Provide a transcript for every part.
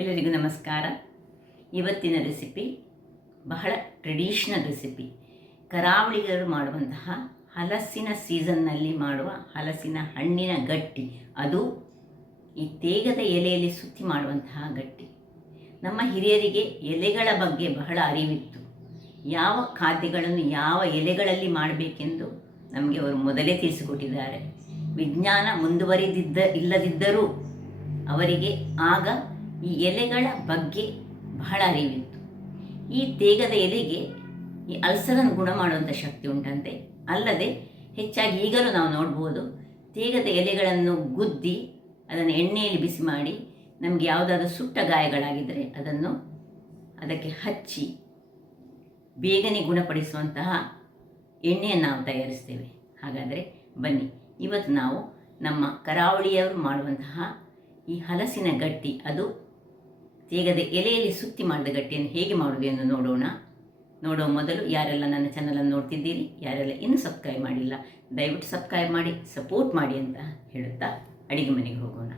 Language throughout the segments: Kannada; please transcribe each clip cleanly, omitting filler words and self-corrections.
ಎಲ್ಲರಿಗೂ ನಮಸ್ಕಾರ. ಇವತ್ತಿನ ರೆಸಿಪಿ ಬಹಳ ಟ್ರೆಡಿಷ್ನಲ್ ರೆಸಿಪಿ. ಕರಾವಳಿಗರು ಮಾಡುವಂತಹ ಹಲಸಿನ ಸೀಸನ್ನಲ್ಲಿ ಮಾಡುವ ಹಲಸಿನ ಹಣ್ಣಿನ ಗಟ್ಟಿ. ಅದು ಈ ತೇಗದ ಎಲೆಯಲ್ಲಿ ಸುತ್ತಿ ಮಾಡುವಂತಹ ಗಟ್ಟಿ. ನಮ್ಮ ಹಿರಿಯರಿಗೆ ಎಲೆಗಳ ಬಗ್ಗೆ ಬಹಳ ಅರಿವಿತ್ತು. ಯಾವ ಖಾದ್ಯಗಳನ್ನು ಯಾವ ಎಲೆಗಳಲ್ಲಿ ಮಾಡಬೇಕೆಂದು ನಮಗೆ ಅವರು ಮೊದಲೇ ತಿಳಿಸಿಕೊಟ್ಟಿದ್ದಾರೆ. ವಿಜ್ಞಾನ ಇಲ್ಲದಿದ್ದರೂ ಅವರಿಗೆ ಆಗ ಈ ಎಲೆಗಳ ಬಗ್ಗೆ ಬಹಳ ಅರಿವಿತ್ತು. ಈ ತೇಗದ ಎಲೆಗೆ ಈ ಅಲ್ಸರನ್ನು ಗುಣ ಮಾಡುವಂಥ ಶಕ್ತಿ ಉಂಟಂತೆ. ಅಲ್ಲದೆ ಹೆಚ್ಚಾಗಿ ಈಗಲೂ ನಾವು ನೋಡ್ಬೋದು, ತೇಗದ ಎಲೆಗಳನ್ನು ಗುದ್ದಿ ಅದನ್ನು ಎಣ್ಣೆಯಲ್ಲಿ ಬಿಸಿ ಮಾಡಿ ನಮಗೆ ಯಾವುದಾದ್ರೂ ಸುಟ್ಟ ಗಾಯಗಳಾಗಿದ್ದರೆ ಅದಕ್ಕೆ ಹಚ್ಚಿ ಬೇಗನೆ ಗುಣಪಡಿಸುವಂತಹ ಎಣ್ಣೆಯನ್ನು ನಾವು ತಯಾರಿಸ್ತೇವೆ. ಹಾಗಾದರೆ ಬನ್ನಿ, ಇವತ್ತು ನಾವು ನಮ್ಮ ಕರಾವಳಿಯವರು ಮಾಡುವಂತಹ ಈ ಹಲಸಿನ ಗಟ್ಟಿ, ಅದು ತೇಗದ ಎಲೆಯಲ್ಲಿ ಸುತ್ತಿ ಮಾಡಿದ ಗಟ್ಟಿಯನ್ನು ಹೇಗೆ ಮಾಡುವುದು ಎಂದು ನೋಡುವ ಮೊದಲು ಯಾರೆಲ್ಲ ನನ್ನ ಚಾನಲನ್ನು ನೋಡ್ತಿದ್ದೀರಿ, ಯಾರೆಲ್ಲ ಇನ್ನೂ ಸಬ್ಸ್ಕ್ರೈಬ್ ಮಾಡಿಲ್ಲ, ದಯವಿಟ್ಟು ಸಬ್ಸ್ಕ್ರೈಬ್ ಮಾಡಿ ಸಪೋರ್ಟ್ ಮಾಡಿ ಅಂತ ಹೇಳುತ್ತಾ ಅಡಿಗೆ ಮನೆಗೆ ಹೋಗೋಣ.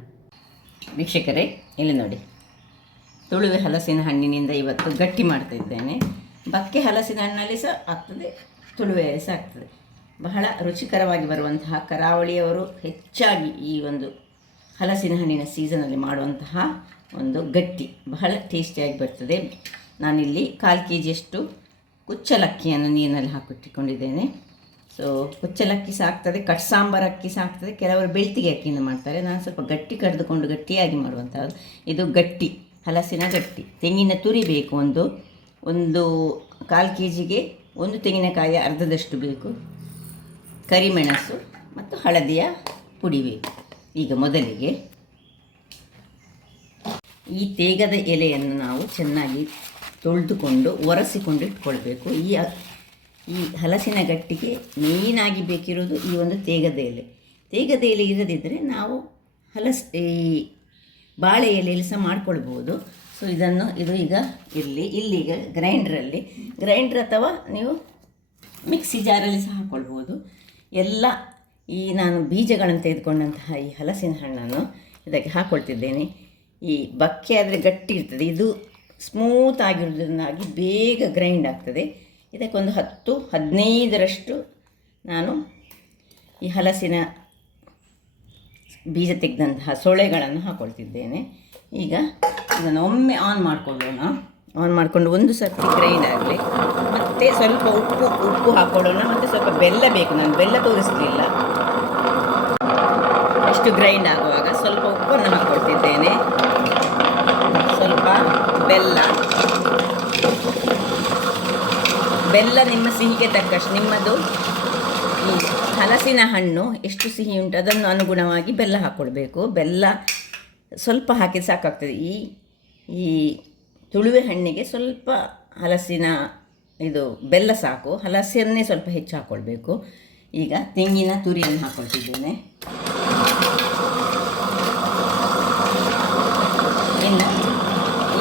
ವೀಕ್ಷಕರೇ, ಇಲ್ಲಿ ನೋಡಿ, ತುಳುವೆ ಹಲಸಿನ ಹಣ್ಣಿನಿಂದ ಇವತ್ತು ಗಟ್ಟಿ ಮಾಡ್ತಾ ಇದ್ದೇನೆ. ಬಕ್ಕೆ ಹಲಸಿನ ಹಣ್ಣಲ್ಲಿ ಸಹ ಆಗ್ತದೆ, ತುಳುವೆಯಲ್ಲಿ ಸಹ ಆಗ್ತದೆ. ಬಹಳ ರುಚಿಕರವಾಗಿ ಬರುವಂತಹ, ಕರಾವಳಿಯವರು ಹೆಚ್ಚಾಗಿ ಈ ಒಂದು ಹಲಸಿನ ಹಣ್ಣಿನ ಸೀಸನಲ್ಲಿ ಮಾಡುವಂತಹ ಒಂದು ಗಟ್ಟಿ ಬಹಳ ಟೇಸ್ಟಿಯಾಗಿ ಬರ್ತದೆ. ನಾನಿಲ್ಲಿ 1/4 kg ಕುಚ್ಚಲಕ್ಕಿಯನ್ನು ನೀರಿನಲ್ಲಿ ಹಾಕಿಟ್ಟಿಕೊಂಡಿದ್ದೇನೆ. ಸೊ ಕುಚ್ಚಲಕ್ಕಿ ಸಹ ಆಗ್ತದೆ, ಕಟ್ ಸಾಂಬಾರು ಅಕ್ಕಿ ಸಹ ಆಗ್ತದೆ, ಕೆಲವರು ಬೆಳ್ತಿಗೆ ಅಕ್ಕಿಯಿಂದ ಮಾಡ್ತಾರೆ. ನಾನು ಸ್ವಲ್ಪ ಗಟ್ಟಿ ಕರೆದುಕೊಂಡು ಗಟ್ಟಿಯಾಗಿ ಮಾಡುವಂಥದ್ದು. ಇದು ಗಟ್ಟಿ, ಹಲಸಿನ ಗಟ್ಟಿ. ತೆಂಗಿನ ತುರಿ ಬೇಕು, ಒಂದು 1/4 kgಗೆ 1 ತೆಂಗಿನಕಾಯಿ ಅರ್ಧದಷ್ಟು ಬೇಕು. ಕರಿಮೆಣಸು ಮತ್ತು ಹಳದಿಯ ಪುಡಿ ಬೇಕು. ಈಗ ಮೊದಲಿಗೆ ಈ ತೇಗದ ಎಲೆಯನ್ನು ನಾವು ಚೆನ್ನಾಗಿ ತೊಳೆದುಕೊಂಡು ಒರೆಸಿಕೊಂಡು ಇಟ್ಕೊಳ್ಬೇಕು. ಈ ಹಲಸಿನ ಗಟ್ಟಿಗೆ ಮೇಯ್ನಾಗಿ ಬೇಕಿರೋದು ಈ ಒಂದು ತೇಗದ ಎಲೆ. ತೇಗದ ಎಲೆ ಇರದಿದ್ದರೆ ನಾವು ಈ ಬಾಳೆ ಎಲೆಯಲ್ಲಿ ಸಹ ಮಾಡ್ಕೊಳ್ಬೋದು. ಸೊ ಇದು ಈಗ ಇಲ್ಲೀಗ ಗ್ರೈಂಡ್ರ್ ಅಥವಾ ನೀವು ಮಿಕ್ಸಿ ಜಾರಲ್ಲಿ ಸಹ ಹಾಕ್ಕೊಳ್ಬೋದು. ಎಲ್ಲ ಈ ನಾನು ಬೀಜಗಳನ್ನು ತೆಗೆದುಕೊಂಡಂತಹ ಈ ಹಲಸಿನ ಹಣ್ಣನ್ನು ಇದಕ್ಕೆ ಹಾಕ್ಕೊಳ್ತಿದ್ದೇನೆ. ಈ ಬಕ್ಕೆ ಆದರೆ ಗಟ್ಟಿ ಇರ್ತದೆ, ಇದು ಸ್ಮೂತ್ ಆಗಿರೋದ್ರಿಂದಾಗಿ ಬೇಗ ಗ್ರೈಂಡ್ ಆಗ್ತದೆ. ಇದಕ್ಕೊಂದು 10-15ರಷ್ಟು ನಾನು ಈ ಹಲಸಿನ ಬೀಜ ತೆಗೆದಂತಹ ಸೊಳೆಗಳನ್ನು ಹಾಕ್ಕೊಳ್ತಿದ್ದೇನೆ. ಈಗ ಇದನ್ನು ಒಮ್ಮೆ ಆನ್ ಮಾಡಿಕೊಂಡು ಒಂದು ಸರ್ತಿ ಗ್ರೈಂಡ್ ಆಗಲಿ. ಮತ್ತು ಸ್ವಲ್ಪ ಉಪ್ಪು ಹಾಕ್ಕೊಳ್ಳೋಣ, ಮತ್ತು ಸ್ವಲ್ಪ ಬೆಲ್ಲ ಬೇಕು. ನಾನು ಬೆಲ್ಲ ತೋರಿಸಲಿಲ್ಲ. ಇಷ್ಟು ಗ್ರೈಂಡ್ ಆಗುವಾಗ ಸ್ವಲ್ಪ ಉಪ್ಪನ್ನು ಹಾಕ್ಕೊಳ್ತಿದ್ದೇನೆ, ಸ್ವಲ್ಪ ಬೆಲ್ಲ ನಿಮ್ಮ ಸಿಹಿಗೆ ತಕ್ಕಷ್ಟು. ನಿಮ್ಮದು ಈ ಹಲಸಿನ ಹಣ್ಣು ಎಷ್ಟು ಸಿಹಿ ಉಂಟು ಅದನ್ನು ಅನುಗುಣವಾಗಿ ಬೆಲ್ಲ ಹಾಕ್ಕೊಳ್ಬೇಕು. ಬೆಲ್ಲ ಸ್ವಲ್ಪ ಹಾಕಿ ಸಾಕಾಗ್ತದೆ. ಈ ತುಳುವೆ ಹಣ್ಣಿಗೆ ಸ್ವಲ್ಪ ಬೆಲ್ಲ ಸಾಕು, ಹಲಸಿಯನ್ನೇ ಸ್ವಲ್ಪ ಹೆಚ್ಚು ಹಾಕ್ಕೊಳ್ಬೇಕು. ಈಗ ತೆಂಗಿನ ತುರಿಯನ್ನು ಹಾಕ್ಕೊಳ್ತಿದ್ದೇನೆ. ಇನ್ನು ಈ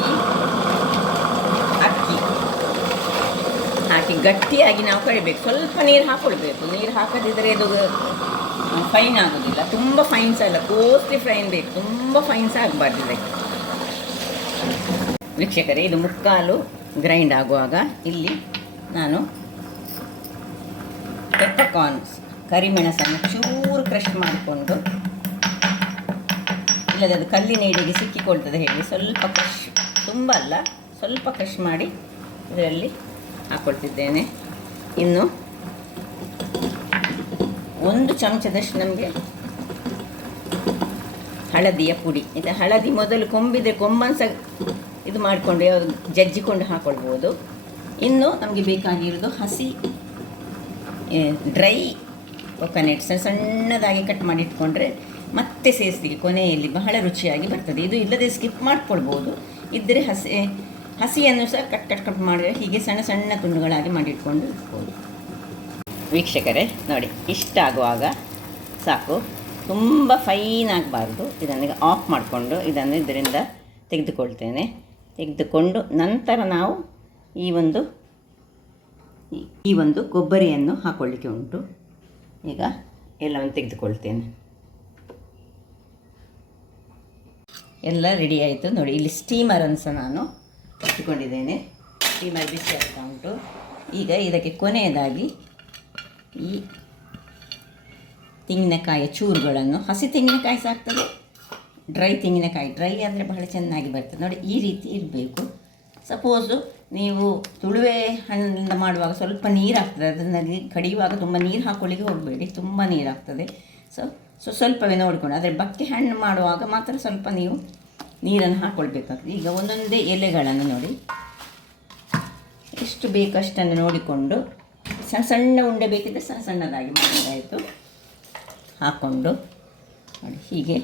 ಅಕ್ಕಿ ಹಾಕಿ ಗಟ್ಟಿಯಾಗಿ ನಾವು ಕರಿಬೇಕು. ಸ್ವಲ್ಪ ನೀರು ಹಾಕ್ಕೊಳ್ಬೇಕು. ನೀರು ಹಾಕದಿದ್ದರೆ ಅದು ಫೈನ್ ಆಗೋದಿಲ್ಲ. ತುಂಬ ಫೈನ್ ಸಹ ಇಲ್ಲ, ಕೋಸ್ಟ್ಲಿ ಫೈನ್ ಬೇಕು, ತುಂಬ ಫೈನ್ ಸಹ ಆಗಬಾರ್ದು ಇದಕ್ಕೆ. ವೀಕ್ಷಕರೇ, ಇದು ಮುಕ್ಕಾಲು ಗ್ರೈಂಡ್ ಆಗುವಾಗ ಇಲ್ಲಿ ನಾನು ಪೆಪ್ಪರ್ಕಾರ್ನ್ಸ್, ಕರಿಮೆಣಸನ್ನು ಚೂರು ಕ್ರಷ್ ಮಾಡಿಕೊಂಡು, ಇಲ್ಲದೆ ಅದು ಕಲ್ಲಿನ ಎಡೆಗೆ ಸಿಕ್ಕಿಕೊಳ್ತದೆ ಹೇಳಿ ಸ್ವಲ್ಪ ಕ್ರಷ್, ತುಂಬ ಅಲ್ಲ, ಸ್ವಲ್ಪ ಕ್ರಷ್ ಮಾಡಿ ಇದರಲ್ಲಿ ಹಾಕ್ಕೊಳ್ತಿದ್ದೇನೆ. ಇನ್ನು 1 ಚಮಚದಷ್ಟು ನಮಗೆ ಹಳದಿಯ ಪುಡಿ. ಇದು ಹಳದಿ ಮೊದಲು ಕೊಂಬನ್ನು ಸಹ ಇದು ಮಾಡಿಕೊಂಡು ಯಾವುದು ಜಜ್ಜಿಕೊಂಡು ಹಾಕ್ಕೊಳ್ಬೋದು. ಇನ್ನು ನಮಗೆ ಬೇಕಾಗಿರೋದು ಹಸಿ ಡ್ರೈ ಕೊಕೊನೆಟ್ ಸಣ್ಣದಾಗಿ ಕಟ್ ಮಾಡಿ ಇಟ್ಕೊಂಡ್ರೆ ಮತ್ತೆ ಸೇರಿಸಿಗೆ ಕೊನೆಯಲ್ಲಿ ಬಹಳ ರುಚಿಯಾಗಿ ಬರ್ತದೆ. ಇದು ಇಲ್ಲದೆ ಸ್ಕಿಪ್ ಮಾಡ್ಕೊಳ್ಬೋದು. ಇದ್ದರೆ ಹಸಿಯನ್ನು ಸಹ ಕಟ್ ಮಾಡಿದ್ರೆ ಹೀಗೆ ಸಣ್ಣ ತುಂಡುಗಳಾಗಿ ಮಾಡಿಟ್ಕೊಂಡು ಇಟ್ಬೋದು. ವೀಕ್ಷಕರೇ ನೋಡಿ, ಇಷ್ಟಾಗುವಾಗ ಸಾಕು, ತುಂಬ ಫೈನ್ ಆಗಬಾರ್ದು. ಇದನ್ನು ಆಫ್ ಮಾಡಿಕೊಂಡು ಇದನ್ನು ಇದರಿಂದ ತೆಗೆದುಕೊಂಡು ನಂತರ ನಾವು ಈ ಒಂದು ಕೊಬ್ಬರಿಯನ್ನು ಹಾಕ್ಕೊಳ್ಳಿಕ್ಕೆ ಉಂಟು. ಈಗ ಎಲ್ಲವನ್ನು ತೆಗೆದುಕೊಳ್ತೇನೆ. ಎಲ್ಲ ರೆಡಿ ಆಯಿತು ನೋಡಿ. ಇಲ್ಲಿ ಸ್ಟೀಮರನ್ನು ಸಹ ನಾನು ಇಟ್ಟುಕೊಂಡಿದ್ದೇನೆ. ಸ್ಟೀಮರ್ ಬಿಸಿ ಆಗ್ತಾ ಉಂಟು. ಈಗ ಇದಕ್ಕೆ ಕೊನೆಯದಾಗಿ ಈ ತೆಂಗಿನಕಾಯಿಯ ಚೂರುಗಳನ್ನು, ಹಸಿ ತೆಂಗಿನಕಾಯಿ ಸಹ ಆಗ್ತದೆ, ಡ್ರೈ ತೆಂಗಿನಕಾಯಿ, ಡ್ರೈ ಆದರೆ ಬಹಳ ಚೆನ್ನಾಗಿ ಬರ್ತದೆ ನೋಡಿ. ಈ ರೀತಿ ಇರಬೇಕು. ಸಪೋಸು ನೀವು ತುಳುವೆ ಹಣ್ಣಿಂದ ಮಾಡುವಾಗ ಸ್ವಲ್ಪ ನೀರು ಆಗ್ತದೆ, ಅದರಲ್ಲಿ ಕಡಿಯುವಾಗ ತುಂಬ ನೀರು ಹಾಕೊಳ್ಳಿಕ್ಕೆ ಹೋಗಬೇಡಿ, ತುಂಬ ನೀರಾಗ್ತದೆ. ಸೊ ಸ್ವಲ್ಪವೇ ನೋಡಿಕೊಂಡು, ಆದರೆ ಬಕ್ಕೆ ಹಣ್ಣು ಮಾಡುವಾಗ ಮಾತ್ರ ಸ್ವಲ್ಪ ನೀವು ನೀರನ್ನು ಹಾಕ್ಕೊಳ್ಬೇಕಾಗ್ತದೆ. ಈಗ ಒಂದೊಂದೇ ಎಲೆಗಳನ್ನು ನೋಡಿ, ಎಷ್ಟು ಬೇಕಷ್ಟನ್ನು ನೋಡಿಕೊಂಡು, ಸಣ್ಣ ಸಣ್ಣ ಉಂಡೆ ಬೇಕಿದ್ದರೆ ಸಣ್ಣ ಸಣ್ಣದಾಗಿ ಮಾಡಿದಾಯಿತು. ಹಾಕ್ಕೊಂಡು ನೋಡಿ, ಹೀಗೆ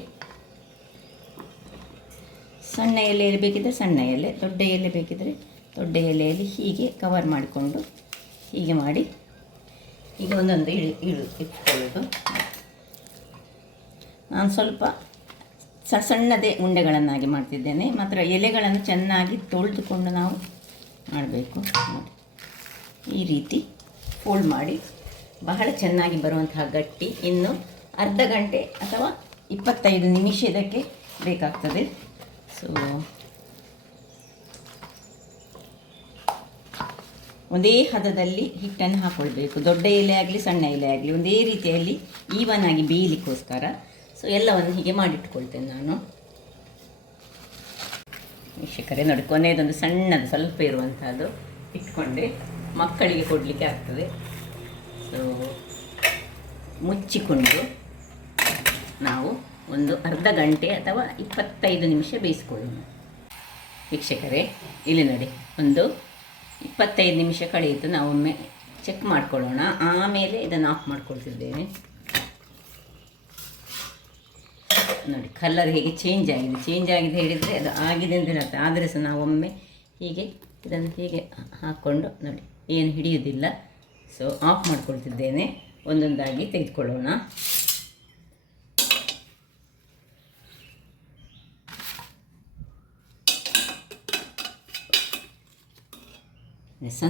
ಸಣ್ಣ ಎಲೆಯಲ್ಲಿ ಬೇಕಿದ್ದರೆ ಸಣ್ಣ ಎಲೆ, ದೊಡ್ಡ ಎಲೆ ಬೇಕಿದ್ದರೆ ದೊಡ್ಡ ಎಲೆಯಲ್ಲಿ ಹೀಗೆ ಕವರ್ ಮಾಡಿಕೊಂಡು ಹೀಗೆ ಮಾಡಿ ಈಗ ಒಂದೊಂದು ಇಟ್ಕೊಳ್ಳೋದು. ನಾನು ಸ್ವಲ್ಪ ಸಣ್ಣದೇ ಉಂಡೆಗಳನ್ನಾಗಿ ಮಾಡ್ತಿದ್ದೇನೆ. ಮಾತ್ರ ಎಲೆಗಳನ್ನು ಚೆನ್ನಾಗಿ ತೊಳೆದುಕೊಂಡು ನಾವು ಮಾಡಬೇಕು ನೋಡಿ. ಈ ರೀತಿ ಫೋಲ್ಡ್ ಮಾಡಿ ಬಹಳ ಚೆನ್ನಾಗಿ ಬರುವಂತಹ ಗಟ್ಟಿ ಇನ್ನು ಅರ್ಧ ಗಂಟೆ ಅಥವಾ 25 ನಿಮಿಷ ಇದಕ್ಕೆ ಬೇಕಾಗ್ತದೆ. ಸೊ ಒಂದೇ ಹದದಲ್ಲಿ ಹಿಟ್ಟನ್ನು ಹಾಕ್ಕೊಳ್ಬೇಕು. ದೊಡ್ಡ ಎಲೆ ಆಗಲಿ ಸಣ್ಣ ಎಲೆ ಆಗಲಿ ಒಂದೇ ರೀತಿಯಲ್ಲಿ ಈವನ್ ಆಗಿ ಬೇಯಲಿಕ್ಕೋಸ್ಕರ. ಸೊ ಎಲ್ಲವನ್ನು ಹೀಗೆ ಮಾಡಿಟ್ಕೊಳ್ತೇನೆ ನಾನು. ವೀಕ್ಷಕರೇ ನೋಡಿ, ಕೊನೆಯದೊಂದು ಸಣ್ಣದು ಸ್ವಲ್ಪ ಇರುವಂಥದ್ದು ಇಟ್ಕೊಂಡೆ ಮಕ್ಕಳಿಗೆ ಕೊಡಲಿಕ್ಕೆ ಆಗ್ತದೆ. ಸೊ ಮುಚ್ಚಿಕೊಂಡು ನಾವು ಒಂದು ಅರ್ಧ ಗಂಟೆ ಅಥವಾ 25 ನಿಮಿಷ ಬೇಯಿಸ್ಕೊಳ್ಳೋಣ. ವೀಕ್ಷಕರೇ ಇಲ್ಲಿ ನೋಡಿ, ಒಂದು 25 ನಿಮಿಷ ಕಳೆಯಿತು. ನಾವೊಮ್ಮೆ ಚೆಕ್ ಮಾಡ್ಕೊಳ್ಳೋಣ. ಆಮೇಲೆ ಇದನ್ನು ಆಫ್ ಮಾಡ್ಕೊಳ್ತಿದ್ದೇನೆ. ನೋಡಿ ಕಲರ್ ಹೇಗೆ ಚೇಂಜ್ ಆಗಿದೆ ಹೇಳಿದರೆ ಅದು ಆಗಿದೆ ಅಂತ ಹೇಳುತ್ತೆ. ಆದರೆ ಸಹ ನಾವೊಮ್ಮೆ ಹೀಗೆ ಇದನ್ನು ಹೀಗೆ ಹಾಕ್ಕೊಂಡು ನೋಡಿ, ಏನು ಹಿಡಿಯುವುದಿಲ್ಲ. So of ಮಾಡ್ಕೊಳ್ತಿದ್ದೇನೆ. ಒಂದೊಂದಾಗಿ ತೆಗೆದುಕೊಳ್ಳೋಣ.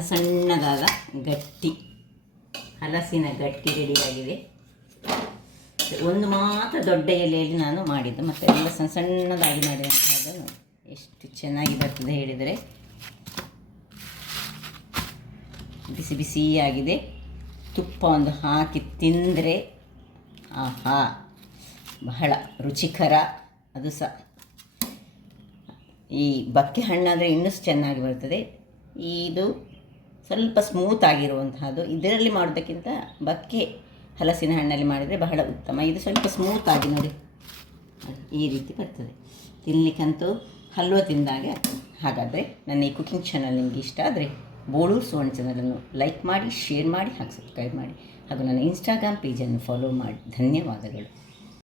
ಸಣ್ಣದಾದ ಗಟ್ಟಿ ಹಲಸಿನ ಗಟ್ಟಿ ರೆಡಿಯಾಗಿದೆ. ಒಂದು ಮಾತ್ರ ದೊಡ್ಡ ಎಲೆಯಲ್ಲಿ ನಾನು ಮಾಡಿದ್ದು, ಮತ್ತು ಎಲ್ಲ ಸಣ್ಣದಾಗಿ ಮಾಡಿದಂಥದ್ದು ನೋಡಿ ಎಷ್ಟು ಚೆನ್ನಾಗಿ ಬರ್ತದೆ ಹೇಳಿದರೆ. ಬಿಸಿ ಬಿಸಿಯಾಗಿದೆ. ತುಪ್ಪ ಒಂದು ಹಾಕಿ ತಿಂದರೆ ಆಹಾ ಬಹಳ ರುಚಿಕರ. ಅದು ಸಹ ಈ ಬಕ್ಕೆ ಹಣ್ಣಾದರೆ ಇನ್ನೂ ಚೆನ್ನಾಗಿ ಬರ್ತದೆ. ಇದು ಸ್ವಲ್ಪ ಸ್ಮೂತ್ ಆಗಿರುವಂತಹದ್ದು. ಇದರಲ್ಲಿ ಮಾಡೋದಕ್ಕಿಂತ ಬಕ್ಕೆ ಹಲಸಿನ ಹಣ್ಣಲ್ಲಿ ಮಾಡಿದರೆ ಬಹಳ ಉತ್ತಮ. ಇದು ಸ್ವಲ್ಪ ಸ್ಮೂತ್ ಆಗಿ ನೋಡಿ ಈ ರೀತಿ ಬರ್ತದೆ. ತಿನ್ನಲಿಕ್ಕಂತೂ ಹಲ್ವ ತಿಂದಾಗೆ ಆಗ್ತದೆ. ಹಾಗಾದರೆ ನನ್ನ ಈ ಕುಕಿಂಗ್ ಚಾನಲ್ ನಿಮಗೆ ಇಷ್ಟ ಆದರೆ ಬೋಳೂರು ಸುವರ್ಣ ಚಾನಲನ್ನು ಲೈಕ್ ಮಾಡಿ, ಶೇರ್ ಮಾಡಿ, ಹಾಗೂ ಸಬ್ಸ್ಕ್ರೈಬ್ ಮಾಡಿ, ಹಾಗೂ ನನ್ನ ಇನ್ಸ್ಟಾಗ್ರಾಮ್ ಪೇಜನ್ನು ಫಾಲೋ ಮಾಡಿ. ಧನ್ಯವಾದಗಳು.